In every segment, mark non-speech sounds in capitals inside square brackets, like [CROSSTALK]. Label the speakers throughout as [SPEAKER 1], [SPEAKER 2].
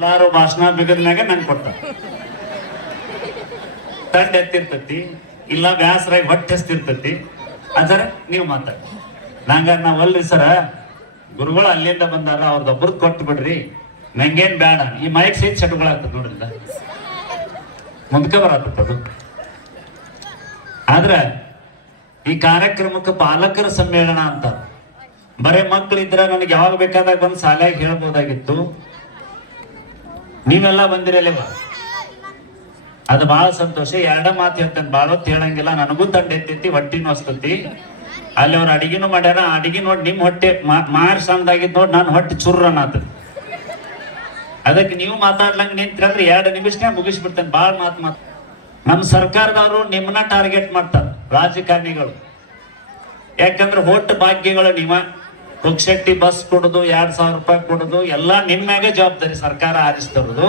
[SPEAKER 1] ಎಲ್ಲಾರು ಭಾಷಣ ಬಿಗದ್ಮ್ಯಾಗ ನಂಗೆ ಕೊಟ್ಟ. ತಂಡ ಎತ್ತಿರ್ತತಿ ಇಲ್ಲ ಬ್ಯಾಸರಾಗಿ ಹೊಟ್ಟೆ ಹಸ್ತಿರ್ತತಿ ಅದರ ನೀವು ಮಾತಾಡಿ. ನಂಗ ನಾವಲ್ರಿ ಸರ, ಗುರುಗಳು ಅಲ್ಲಿಂದ ಬಂದಾರ ಅವ್ರದ್ದೊಬ್ರದ್ ಕೊಟ್ಟು ಬಿಡ್ರಿ. ನಂಗೇನ್ ಬೇಡ ಈ ಮೈಕ್ ಸಹಿತ ಚಟುಗಳಾಗ್ತದೆ ನೋಡಿಲ್ಲ ಮುಂದಕ್ಕೆ ಬರತ್ತದು ಆದ್ರ, ಈ ಕಾರ್ಯಕ್ರಮಕ್ಕೆ ಪಾಲಕರ ಸಮ್ಮೇಳನ ಅಂತ ಬರೇ ಮಕ್ಕಳಿದ್ರ ನನಗೆ ಯಾವಾಗ ಬೇಕಾದಾಗ ಬಂದು ಶಾಲೆಯಾಗಿ ಹೇಳ್ಬೋದಾಗಿತ್ತು. ನೀವೆಲ್ಲ ಬಂದಿರಲಿವ ಅದು ಬಹಳ ಸಂತೋಷ. ಎರಡ ಮಾತು ಹೇಳ್ತೇನೆ ಬಾಳ ಹೊತ್ತು ಹೇಳಂಗಿಲ್ಲ ನನಗೂ ತಂಡ ಎತ್ತೈತಿ ಹೊಟ್ಟಿನೂ ಹಸ್ತತಿ ಅಲ್ಲಿ ಅವ್ರ ಅಡಿಗೆನು ಮಾಡ್ಯಾರ. ಅಡಿಗೆ ನೋಡಿ ನಿಮ್ ಹೊಟ್ಟೆ ಮಾರ್ ಸಣ್ಣದಾಗಿದ್ ನೋಡಿ ನಾನು ಹೊಟ್ಟೆ ಚುರ್ರನಾತ ಅದಕ್ಕೆ ನೀವು ಮಾತಾಡ್ಲಂಗ್ ನಿಂತ್ರಂದ್ರೆ ಎರಡು ನಿಮಿಷನೇ ಮುಗಿಸ್ಬಿಡ್ತೇನೆ. ಭಾಳ ಮಾತು ಮಾತು. ನಮ್ಮ ಸರ್ಕಾರದವರು ನಿಮ್ಮನ್ನ ಟಾರ್ಗೆಟ್ ಮಾಡ್ತಾರೆ ರಾಜಕಾರಣಿಗಳು. ಯಾಕಂದ್ರೆ ಹೊಟ್ಟು ಭಾಗ್ಯಗಳು ನೀವ. ಪುಕ್ಷಟ್ಟಿ ಬಸ್ ಕೊಡೋದು, ಎರಡ್ ಸಾವಿರ ರೂಪಾಯಿ ಕೊಡುದು, ಎಲ್ಲಾ ನಿಮ್ಮ್ಯಾಗೆ ಜವಾಬ್ದಾರಿ ಸರ್ಕಾರ ಆರಿಸ್ತಿರೋದು.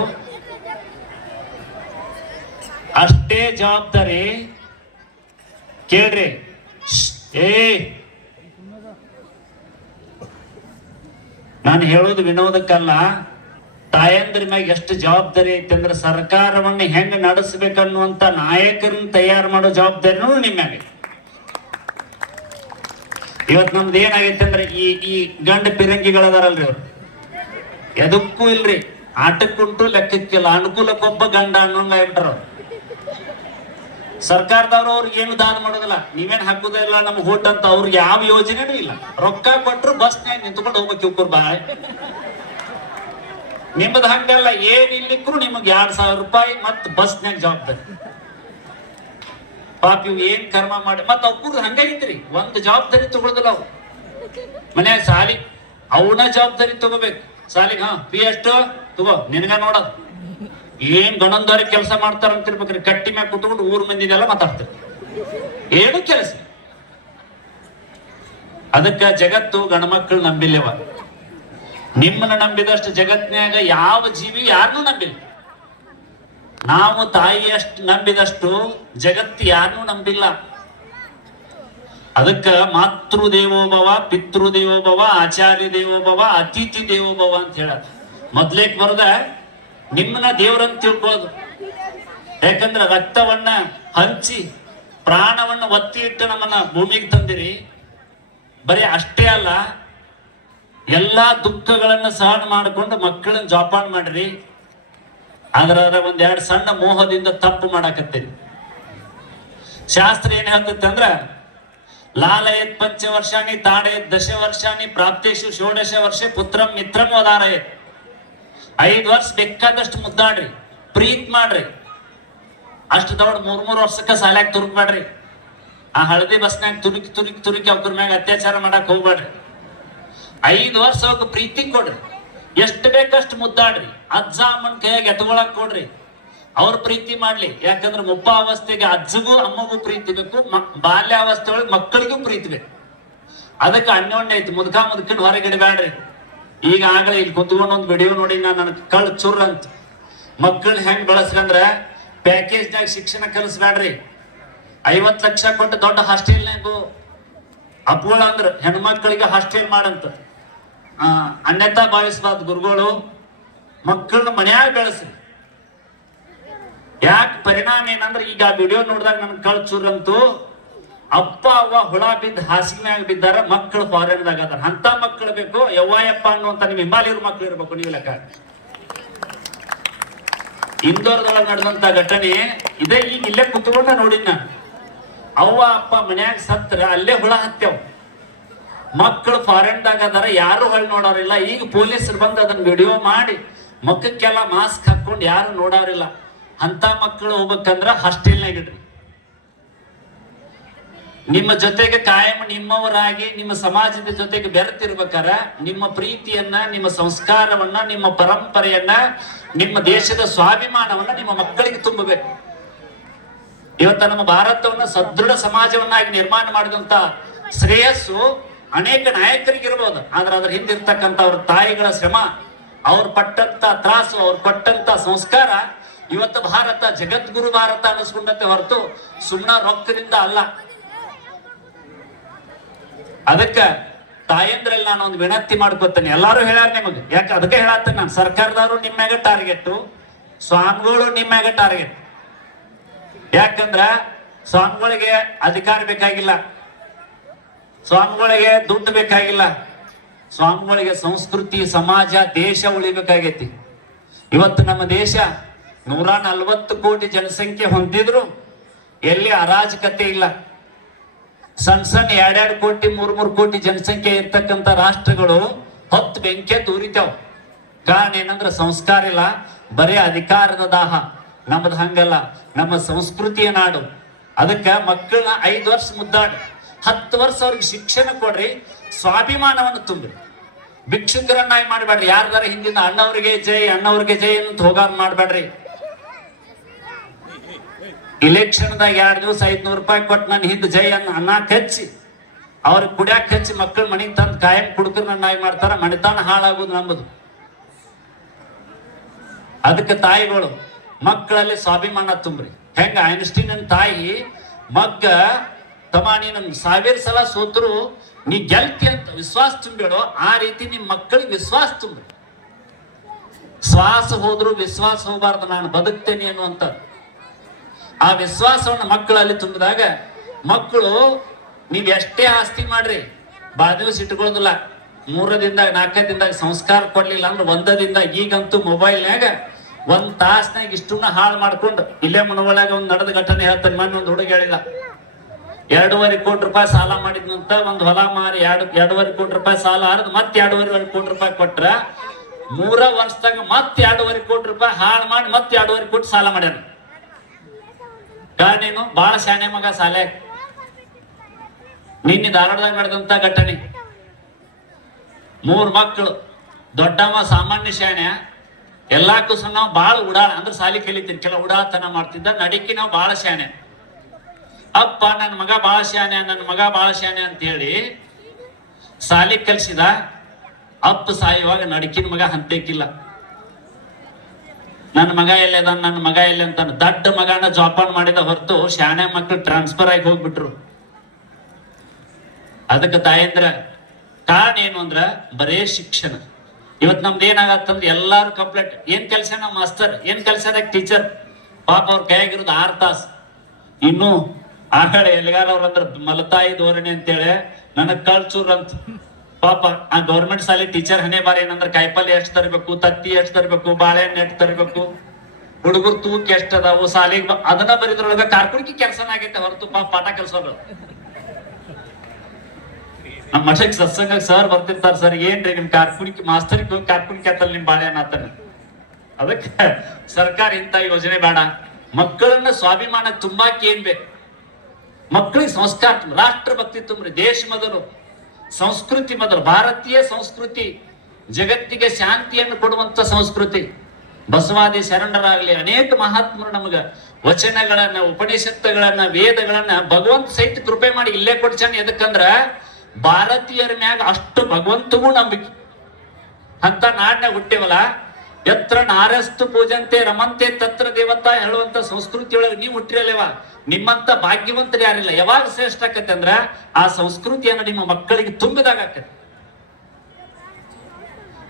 [SPEAKER 1] ಅಷ್ಟೇ ಜವಾಬ್ದಾರಿ ಕೇಳ್ರಿ. ಏ. ನಾನು ಹೇಳೋದು ವಿನೋದಕ್ಕಲ್ಲ, ತಾಯಂದ್ರ ಮ್ಯಾಗ ಎಷ್ಟು ಜವಾಬ್ದಾರಿ ಐತೆ ಅಂದ್ರೆ ಸರ್ಕಾರವನ್ನು ಹೆಂಗ್ ನಡೆಸ್ಬೇಕನ್ನುವಂತ ನಾಯಕರನ್ನ ತಯಾರು ಮಾಡೋ ಜವಾಬ್ದಾರಿನೂ ನಿಮ್ಮ್ಯಾಗ ಐತಿ. ಇವತ್ ನಮ್ದು ಏನಾಗೈತೆ ಅಂದ್ರೆ ಈ ಈ ಗಂಡ ಪಿರಂಗಿಗಳದಾರಲ್ರಿ ಅವ್ರು. ಎದಕ್ಕೂ ಇಲ್ರಿ. ಆಟಕ್ಕುಂಟು ಲೆಕ್ಕಕ್ಕಿಲ್ಲ. ಅನುಕೂಲಕ್ಕೊಬ್ಬ ಗಂಡ ಅನ್ನೋಂಗ ಸರ್ಕಾರದವ್ರು ಅವ್ರಿಗೆ ಏನು ದಾನ ಮಾಡೋದಿಲ್ಲ. ನೀವೇನ್ ಹಾಕುದೇ ಇಲ್ಲ ನಮ್ಗೆ ಹೋಟ್ ಅಂತ ಅವ್ರಿಗೆ ಯಾವ ಯೋಜನೆನೂ ಇಲ್ಲ. ರೊಕ್ಕ ಕೊಟ್ರು ಬಸ್ನ್ಯಾಗ ನಿಂತ್ಕೊಂಡು ಹೋಗ್ಬೇಕು ಇವ್ಕರ್ ಬಾಯ್. ನಿಮ್ದು ಹಂಗಲ್ಲ. ಏನ್ ಇಲ್ಲಿಕ್ರು ನಿಮಗ್ ಎರಡ್ ಸಾವಿರ ರೂಪಾಯಿ ಮತ್ ಬಸ್ನ್ಯಾಗ ಜವಾಬ್ದಾರಿ. ಪಾಪ ಇವ್ ಏನ್ ಕರ್ಮ ಮಾಡಿ ಮತ್ತೆ ಅವ್ರ ಹಂಗಾಗಿತ್ರಿ ಒಂದ್ ಜವಾಬ್ದಾರಿ ತಗೊಳ್ದಲ್ಲ ಅವ್ ಮನ್ಯಾಗ ಸಾಲಿ ಅವನ ಜವಾಬ್ದಾರಿ ತಗೋಬೇಕು. ಸಾಲಿಗೆ, ಹಾ ಪಿ ಎಷ್ಟು ತಗೋ, ನಿನಗ ನೋಡೋದು. ಏನ್ ಗಣಂದವ್ರಿಗೆ ಕೆಲಸ ಮಾಡ್ತಾರ ಅಂತಿರ್ಬೇಕ್ರಿ ಕಟ್ಟಿ ಮ್ಯಾಗ ಕುತ್ಕೊಂಡು ಊರ್ ಮಂದಿದೆಲ್ಲ ಮಾತಾಡ್ತಾರೆ ಏನು ಕೆಲಸ ಅದಕ್ಕ ಜಗತ್ತು ಗಣಮಕ್ಕಳು ನಂಬಿಲ್ಲವ ನಿಮ್ಮನ್ನ ನಂಬಿದಷ್ಟು ಜಗತ್ನ್ಯಾಗ ಯಾವ ಜೀವಿ ಯಾರನ್ನೂ ನಂಬಿಲ್ಲ. ನಾವು ತಾಯಿಯಷ್ಟು ನಂಬಿದಷ್ಟು ಜಗತ್ತು ಯಾರನ್ನೂ ನಂಬಿಲ್ಲ. ಅದಕ್ಕ ಮಾತೃ ದೇವೋಭವ ಪಿತೃ ದೇವೋಭವ ಆಚಾರ್ಯ ದೇವೋಭವ ಅತಿಥಿ ದೇವೋಭವ ಅಂತ ಹೇಳ ಮೊದ್ಲೇಕ್ ಬರದ ನಿಮ್ಮನ್ನ ದೇವ್ರಂತ ತಿಳ್ಕೊಳ್ಳೋದು ಯಾಕಂದ್ರೆ ರಕ್ತವನ್ನ ಹಂಚಿ ಪ್ರಾಣವನ್ನು ಒತ್ತಿ ಇಟ್ಟು ನಮ್ಮನ್ನ ಭೂಮಿಗೆ ತಂದಿರಿ. ಬರೀ ಅಷ್ಟೇ ಅಲ್ಲ, ಎಲ್ಲಾ ದುಃಖಗಳನ್ನ ಸಹನ ಮಾಡಿಕೊಂಡು ಮಕ್ಕಳನ್ನ ಜೋಪಾನ ಮಾಡ್ರಿ. ಆದ್ರ ಒಂದ್ ಎರಡು ಸಣ್ಣ ಮೋಹದಿಂದ ತಪ್ಪು ಮಾಡಾಕತ್ತೈತಿ ಶಾಸ್ತ್ರ ಏನ್ ಹೇಳ್ತೈತೆ ಅಂದ್ರ ಲಾಲಯತ್ ಪಂಚ ವರ್ಷಾನಿ ತಾಡಯತ್ ದಶ ವರ್ಷಾನಿ, ಪ್ರಾಪ್ತೇಶು ಷೋಡಶ ವರ್ಷ, ಪುತ್ರಂ ಮಿತ್ರಂ ವದಾರಯತ್ ಐದ್ ವರ್ಷ ಬೇಕಾದಷ್ಟು ಮುದ್ದಾಡ್ರಿ, ಪ್ರೀತ್ ಮಾಡ್ರಿ. ಅಷ್ಟು ದೊಡ್ಡ ಮೂರ್ ಮೂರ್ ವರ್ಷಕ್ಕ ಸಾಲ್ಯಾಗ ತುರುಕ್ಬೇಡ್ರಿ. ಆ ಹಳದಿ ಬಸ್ನ್ಯಾಗ ತುರುಕಿ ತುರುಕಿ ತುರುಕಿ ಅವ್ರ ಮ್ಯಾಗ ಅತ್ಯಾಚಾರ ಮಾಡಕ್ ಹೋಗ್ಬೇಡ್ರಿ. ಐದು ವರ್ಷ ಪ್ರೀತಿ ಕೊಡ್ರಿ. ಎಷ್ಟು ಬೇಕಷ್ಟು ಮುದ್ದಾಡ್ರಿ? ಅಜ್ಜ ಅಮ್ಮನ ಕೈಯಾಗ ಎತ್ಕೊಳಕ್ ಕೊಡ್ರಿ. ಅವ್ರ ಪ್ರೀತಿ ಮಾಡ್ಲಿ. ಯಾಕಂದ್ರೆ ಮುಪ್ಪಾವಸ್ಥೆಗೆ ಅಜ್ಜಗೂ ಅಮ್ಮಗೂ ಪ್ರೀತಿ ಬೇಕು, ಮ- ಬಾಲ್ಯಾವಸ್ಥೆ ಒಳಗೆ ಮಕ್ಕಳಿಗೂ ಪ್ರೀತಿ ಬೇಕು. ಅದಕ್ಕೆ ಅನ್ಯೋನ್ಯ ಐತಿ. ಮುದ್ಕ ಮುದ್ಕೊಂಡು ಹೊರಗಿಡಬೇಡ್ರಿ ಈಗ ಆಗಲೇ ಇಲ್ಲಿ ಕುತ್ಕೊಂಡು ಒಂದು ವಿಡಿಯೋ ನೋಡಿ ನಾನು ನನ್ನ ಕಳ್ ಚುರ್ ಅಂತ. ಹೆಂಗೆ ಹೆಂಗ್ ಪ್ಯಾಕೇಜ್ ಪ್ಯಾಕೇಜ್ನಾಗ ಶಿಕ್ಷಣ ಕಲಿಸ್ಬೇಡ್ರಿ ಐವತ್ ಲಕ್ಷ ಕೊಟ್ಟು ದೊಡ್ಡ ಹಾಸ್ಟೆಲ್ನಾಗು ಅಪ್ಪುಗಳ ಅಂದ್ರ ಹೆಣ್ಮಕ್ಳಿಗೆ ಹಾಸ್ಟೆಲ್ ಮಾಡಂತ. ಅನ್ಯತಾ ಭಾವಿಸ್ಬಾರ್ದು ಗುರುಗಳು, ಮಕ್ಕಳನ್ನ ಮನ್ಯಾಗ ಬೆಳೆಸಿ ಯಾಕೆ ಪರಿಣಾಮ ಏನಂದ್ರೆ ಈಗ ಆ ವಿಡಿಯೋ ನೋಡಿದಾಗ ನನ್ ಕಳ್ ಚೂರಂತು ಅಪ್ಪ, ಅವ್ವ ಹುಳ ಬಿದ್ದ ಹಾಸಿಗೆ ಬಿದ್ದಾರ ಮಕ್ಕಳು ಫಾರಿನ್ದಾಗ ಅದಾರ. ಅಂತ ಮಕ್ಕಳು ಬೇಕು ಯವ್ವ ಯಪ್ಪ ಅನ್ನುವಂತ ನಿಮ್ ಹಿಮಾಲಯರ ಮಕ್ಕಳು ಇರ್ಬೇಕು ನೀವು ಲೆಕ್ಕ. ಇಂದೋರ್ದೊಳಗೆ ನಡೆದಂತ ಘಟನೆ, ಇದೇ ಈಗ ಇಲ್ಲೇ ಕುತ್ಕೊಂಡ ನಾನು. ಅವ್ವ, ಅಪ್ಪ ಮನ್ಯಾಗ ಸತ್ರ, ಅಲ್ಲೇ ಹುಳ ಹತ್ಯಾವ. ಮಕ್ಕಳು ಫಾರಿನ್ದಾಗ ಅದಾರ, ಯಾರು ಹೊಳ್ ನೋಡೋರಿಲ್ಲ. ಈಗ ಪೊಲೀಸರು ಬಂದು ಅದನ್ನ ವಿಡಿಯೋ ಮಾಡಿ ಮುಖಕ್ಕೆಲ್ಲ ಮಾಸ್ಕ್ ಹಾಕೊಂಡು ಯಾರು ನೋಡೋರಿಲ್ಲ. ಅಂತ ಮಕ್ಕಳು ಹೋಗ್ಬೇಕಂದ್ರ ಹಾಸ್ಟೆಲ್ನಾಗ ಇಡ್ರಿ. ನಿಮ್ಮ ಜೊತೆಗೆ ಕಾಯಂ ನಿಮ್ಮವರಾಗಿ, ನಿಮ್ಮ ಸಮಾಜದ ಜೊತೆಗೆ ಬೆರೆತಿರ್ಬೇಕಾರ, ನಿಮ್ಮ ಪ್ರೀತಿಯನ್ನ, ನಿಮ್ಮ ಸಂಸ್ಕಾರವನ್ನ, ನಿಮ್ಮ ಪರಂಪರೆಯನ್ನ, ನಿಮ್ಮ ದೇಶದ ಸ್ವಾಭಿಮಾನವನ್ನ ನಿಮ್ಮ ಮಕ್ಕಳಿಗೆ ತುಂಬಬೇಕು. ಇವತ್ತ ನಮ್ಮ ಭಾರತವನ್ನ ಸದೃಢ ಸಮಾಜವನ್ನಾಗಿ ನಿರ್ಮಾಣ ಮಾಡಿದಂತ ಶ್ರೇಯಸ್ಸು ಅನೇಕ ನಾಯಕರಿಗಿರ್ಬೋದು, ಆದ್ರೆ ಅದ್ರ ಹಿಂದಿರ್ತಕ್ಕಂಥ ಅವ್ರ ತಾಯಿಗಳ ಶ್ರಮ, ಅವ್ರ ಪಟ್ಟಂತ ತ್ರಾಸು, ಅವ್ರ ಪಟ್ಟಂತ ಸಂಸ್ಕಾರ ಇವತ್ತು ಭಾರತ, ಜಗದ್ಗುರು ಭಾರತ ಅನ್ನಿಸ್ಕೊಂಡಂತೆ ಹೊರತು ಸುಮ್ಮನ ರೊಕ್ಕದಿಂದ ಅಲ್ಲ. ಅದಕ್ಕ ತಾಯಂದ್ರಲ್ಲಿ ನಾನು ಒಂದು ವಿನಂತಿ ಮಾಡ್ಕೊತೇನೆ. ಎಲ್ಲಾರು ಹೇಳ್ಯಾರ ನಿಮಗೆ. ಯಾಕೆ? ಅದಕ್ಕೆ ಹೇಳತ್ತೇನೆ ನಾನು. ಸರ್ಕಾರದವರು ನಿಮ್ಮ ಮ್ಯಾಗ ಟಾರ್ಗೆಟ್ ಸ್ವಾಮಿಗಳು ನಿಮ್ಮ ಮ್ಯಾಗ ಟಾರ್ಗೆಟ್. ಯಾಕಂದ್ರ ಸ್ವಾಮಿಗಳಿಗೆ ಅಧಿಕಾರ ಬೇಕಾಗಿಲ್ಲ. ಸ್ವಾಮಿಗಳಿಗೆ ದುಡ್ಡು ಬೇಕಾಗಿಲ್ಲ. ಸ್ವಾಮಿಗಳಿಗೆ ಸಂಸ್ಕೃತಿ, ಸಮಾಜ, ದೇಶ ಉಳಿಬೇಕಾಗೈತಿ. ಇವತ್ತು ನಮ್ಮ ದೇಶ ನೂರ ನಲ್ವತ್ತು ಕೋಟಿ ಜನಸಂಖ್ಯೆ ಹೊಂದಿದ್ರು ಎಲ್ಲಿ ಅರಾಜಕತೆ ಇಲ್ಲ. ಸಣ್ಣ ಸಣ್ಣ ಎರಡೆರಡು ಕೋಟಿ, ಮೂರ್ ಮೂರ್ ಕೋಟಿ ಜನಸಂಖ್ಯೆ ಇರ್ತಕ್ಕಂಥ ರಾಷ್ಟ್ರಗಳು ಹೊತ್ತು ಬೆಂಕಿ ತೂರಿತಾವ್. ಕಾರಣ ಏನಂದ್ರೆ ಸಂಸ್ಕಾರ ಇಲ್ಲ, ಬರೀ ಅಧಿಕಾರದ ದಾಹ. ನಮ್ಮದು ಹಂಗಲ್ಲ, ನಮ್ಮ ಸಂಸ್ಕೃತಿಯ ನಾಡು. ಅದಕ್ಕೆ ಮಕ್ಕಳನ್ನ ಐದು ವರ್ಷ ಮುದ್ದಾಡಿ. ಹತ್ತು ವರ್ಷ ಅವ್ರಿಗೆ ಶಿಕ್ಷಣ ಕೊಡ್ರಿ, ಸ್ವಾಭಿಮಾನವನ್ನು ತುಂಬ್ರಿ. ಭಿಕ್ಷುಕರನ್ನಾಗಿ ಮಾಡಬೇಡ್ರಿ, ಯಾರ್ದಾರ ಹಿಂದಿನ ಅಣ್ಣವ್ರಿಗೆ ಜೈ ಅಣ್ಣವ್ರಿಗೆ ಜೈ ಅಂತ ಹೋಗಾರ ಮಾಡಬೇಡ್ರಿ. ಇಲೆಕ್ಷನ್ದಾಗ ಎರಡು ದಿವಸ ಐದ್ನೂರು ರೂಪಾಯಿ ಕೊಟ್ಟು ನನ್ನ ಹಿಂದೆ ಜೈ ಅನ್ನ ಅನ್ನಕ್ಕೆ ಹಚ್ಚಿ ಅವ್ರ ಕುಡಿಯಾಕ ಹಚ್ಚಿ ಮಕ್ಕಳು ಮನೆಗೆ ತಂದು ಕಾಯಂ ಕುಡುಕರನ್ನ ನಾಯಿ ಮಾಡ್ತಾರ, ಮಣಿತಾನ ಹಾಳಾಗೋದು ನಂಬುದು. ಅದಕ್ಕೆ ತಾಯಿಗಳು, ಮಕ್ಕಳಲ್ಲಿ ಸ್ವಾಭಿಮಾನ ತುಂಬ್ರಿ. ಹೆಂಗ ಐನ್ಸ್ಟೀನ್ ತಾಯಿ ಮಗ್ಗ ತಮ್ಮ ನೀನು ಸಾವಿರ ಸಲ ಸೋತರು ನೀ ಗೆಲ್ತಿ ಅಂತ ವಿಶ್ವಾಸ ತುಂಬೇಳೋ ಆ ರೀತಿ ನಿಮ್ಮ ಮಕ್ಕಳಿಗೆ ವಿಶ್ವಾಸ ತುಂಬಿ ಶ್ವಾಸ ಹೋದ್ರು ವಿಶ್ವಾಸ ಹೋಗಬಾರ್ದು, ನಾನು ಬದುಕ್ತೇನೆ ಅನ್ನುವಂತ. ಆ ವಿಶ್ವಾಸವನ್ನು ಮಕ್ಕಳಲ್ಲಿ ತುಂಬಿದಾಗ ಮಕ್ಕಳು, ನೀವು ಎಷ್ಟೇ ಆಸ್ತಿ ಮಾಡ್ರಿ ಬಾದಿವಸ ಇಟ್ಕೊಳ್ಳೋದಿಲ್ಲ ಮೂರದಿಂದ ನಾಲ್ಕದಿಂದ ಸಂಸ್ಕಾರ ಕೊಡ್ಲಿಲ್ಲ ಅಂದ್ರೆ ಒಂದದಿಂದ ಈಗಂತೂ ಮೊಬೈಲ್ನಾಗ ಒಂದ್ ತಾಸ್ನಾಗ ಇಷ್ಟನ್ನ ಹಾಳು ಮಾಡ್ಕೊಂಡು ಇಲ್ಲೇ ಮನವೊಳಗ ಒಂದ್ ನಡೆದ ಘಟನೆ ಹೇಳ್ತಾನೆ ಮೊನ್ನೆ ಒಂದು ಹುಡುಗ ಹೇಳಿಲ್ಲ. ಎರಡೂವರೆ ಕೋಟಿ ರೂಪಾಯಿ ಸಾಲ ಮಾಡಿದ್ನಂತ ಒಂದು ಹೊಲ ಮಾರಿ ಎರಡು, ಎರಡೂವರೆ ಕೋಟಿ ರೂಪಾಯಿ ಸಾಲ ಹರಿದು ಮತ್ತೆ ಎರಡೂವರೆ ಕೋಟಿ ರೂಪಾಯಿ ಕೊಟ್ರ ಮೂರ ವರ್ಷದಾಗ ಮತ್ತೆ ಎರಡೂವರೆ ಕೋಟಿ ರೂಪಾಯಿ ಹಾಳು ಮಾಡಿ ಮತ್ತೆ ಎರಡೂವರೆ ಕೋಟಿ ಸಾಲ ಮಾಡ್ಯಾನ ಕಾರಣ ಏನು? ಬಹಳ ಶಾಣೆ ಮಗ ಸಾಲೆ. ನಿನ್ನೆ ಧಾರವಾಡದಾಗ ನಡೆದಂತ ಘಟನೆ. ಮೂರು ಮಕ್ಕಳು. ದೊಡ್ಡವ ಸಾಮಾನ್ಯ ಶಾಣೆ. ಎಲ್ಲಾಕ್ಕೂ ಸಹ ನಾವು ಭಾಳ ಉಡಾಳ. ಅಂದ್ರೆ ಸಾಲಿ ಕಲಿತೀನಿ. ಕೆಲವು ಉಡಾತನ ಮಾಡ್ತಿದ್ದ. ನಡಿಕೆ ನಾವು ಬಹಳ ಶಾಣೆ. ಅಪ್ಪ ನನ್ನ ಮಗ ಬಾಳ ಶಾನೆ ನನ್ನ ಮಗ ಬಾಳ ಶಾನೆ ಅಂತ ಹೇಳಿ ಸಾಲಿ ಕಲ್ಸಿದ. ಅಪ್ಪ ಸಾಯುವಾಗ ನಡಕಿನ ಮಗ ಹಂತಕ್ಕಿಲ್ಲ ನನ್ನ ಮಗ ಎಲ್ಲದ ನನ್ನ ಮಗ ಎಲ್ಲ ಅಂತ ದಡ್ಡ ಮಗನ ಜೋಪಾನ ಮಾಡಿದ ಹೊರತು ಶಾಣೆ ಮಕ್ಕಳು ಟ್ರಾನ್ಸ್ಫರ್ ಆಗಿ ಹೋಗ್ಬಿಟ್ರು. ಅದಕ್ಕೆ ತಾಯಂದ್ರ, ಕಾರಣ ಏನು ಅಂದ್ರ ಬರೇ ಶಿಕ್ಷಣ. ಇವತ್ ನಮ್ದು ಏನಾಗತ್ತಂದ್ರೆ ಎಲ್ಲಾರು ಕಂಪ್ಲೇಂಟ್. ಏನ್ ಕೆಲಸ ಮಾಸ್ತರ್ ಏನ್ ಕೆಲಸ ಟೀಚರ್ ಪಾಪ ಅವ್ರ ಕೈಯಾಗಿರೋದು ಆರ್ ತಾಸು. ಇನ್ನು ಆಕಡೆ ಕಡೆ ಅವ್ರ ಹತ್ರ ಮಲತಾಯಿ ಧೋರಣೆ ಅಂತೇಳಿ ನನಗ್ ಕಳ್ಸೂರ್ ಅಂತ. ಪಾಪ ಆ ಗೌರ್ಮೆಂಟ್ ಶಾಲೆ ಟೀಚರ್ ಹಣೆ ಬಾರಿ ಏನಂದ್ರ ಕಾಯಿಪಲ್ಲೆ ಎಷ್ಟು ತರಬೇಕು, ತತ್ತಿ ಎಷ್ಟು ತರಬೇಕು ಬಾಳೆಹಣ್ಣು ಎಷ್ಟು ತರಬೇಕು. ಹುಡುಗರು ತೂಕ ಎಷ್ಟು ಅದಾವು ಸಾಲಿಗೆ ಅದನ್ನ ಬರಿದ್ರೊಳಗ ಕಾರ್ಕುಡ್ಕಿ ಕೆಲಸನ ಆಗೈತೆ ಹೊರತು ಪಾಪ ಪಾಠ ಕೆಲಸಗಳು. ನಮ್ಮ ಮಠಕ್ಕೆ ಸತ್ಸಂಗ ಸರ್ ಬರ್ತಿರ್ತಾರ ಸರ್ ಏನ್ರಿ ನಿಮ್ ಕಾರ್ಕುಡ್ಕಿ ಮಾಸ್ತರ್ಗೆ ಹೋಗಿ ಕಾರ್ಕುಡ್ಕಿ ಆತಲ್ಲ ನಿಮ್ ಬಾಳೆಹಣ್ಣು ಆತನ? ಅದಕ್ಕೆ ಸರ್ಕಾರ ಇಂಥ ಯೋಜನೆ ಬೇಡ. ಮಕ್ಕಳನ್ನ ಸ್ವಾಭಿಮಾನ ತುಂಬಾಕ್ ಏನ್ ಬೇಕು? ಮಕ್ಕಳಿಗೆ ಸಂಸ್ಕಾರ ತುಂಬ. ರಾಷ್ಟ್ರ ಭಕ್ತಿ ತುಂಬ್ರಿ ದೇಶ ಮೊದಲು. ಸಂಸ್ಕೃತಿ ಮೊದಲು. ಭಾರತೀಯ ಸಂಸ್ಕೃತಿ ಜಗತ್ತಿಗೆ ಶಾಂತಿಯನ್ನು ಕೊಡುವಂತ ಸಂಸ್ಕೃತಿ. ಬಸವಾದಿ ಶರಣರಾಗಲಿ ಅನೇಕ ಮಹಾತ್ಮರು ನಮಗ ವಚನಗಳನ್ನ, ಉಪನಿಷತ್ತುಗಳನ್ನ, ವೇದಗಳನ್ನ ಭಗವಂತ ಸಹಿತ ಕೃಪೆ ಮಾಡಿ ಇಲ್ಲೇ ಕೊಡ್ಚಾನ ಎದಕ್ಕಂದ್ರ ಭಾರತೀಯರ ಮ್ಯಾಗ ಅಷ್ಟು ಭಗವಂತಗೂ ನಂಬಿಕೆ. ಅಂತ ನಾಡ್ನಾಗ ಹುಟ್ಟಿವಲ್ಲ ಎತ್ರ ನಾರಸ್ತು ಪೂಜಂತೆ ರಮಂತೆ ತತ್ರ ದೇವತಾ ಹೇಳುವಂತ ಸಂಸ್ಕೃತಿ ಒಳಗೆ ನೀವು ಹುಟ್ಟಿರಲ್ಲೇವ? ನಿಮ್ಮಂತ ಭಾಗ್ಯವಂತರು ಯಾರಿಲ್ಲ. ಯಾವಾಗ ಶ್ರೇಷ್ಠ ಆಕತ್ತೆ ಅಂದ್ರ ಆ ಸಂಸ್ಕೃತಿಯನ್ನ ನಿಮ್ಮ ಮಕ್ಕಳಿಗೆ ತುಂಬಿದಾಗ ಆಕತ್ತೆ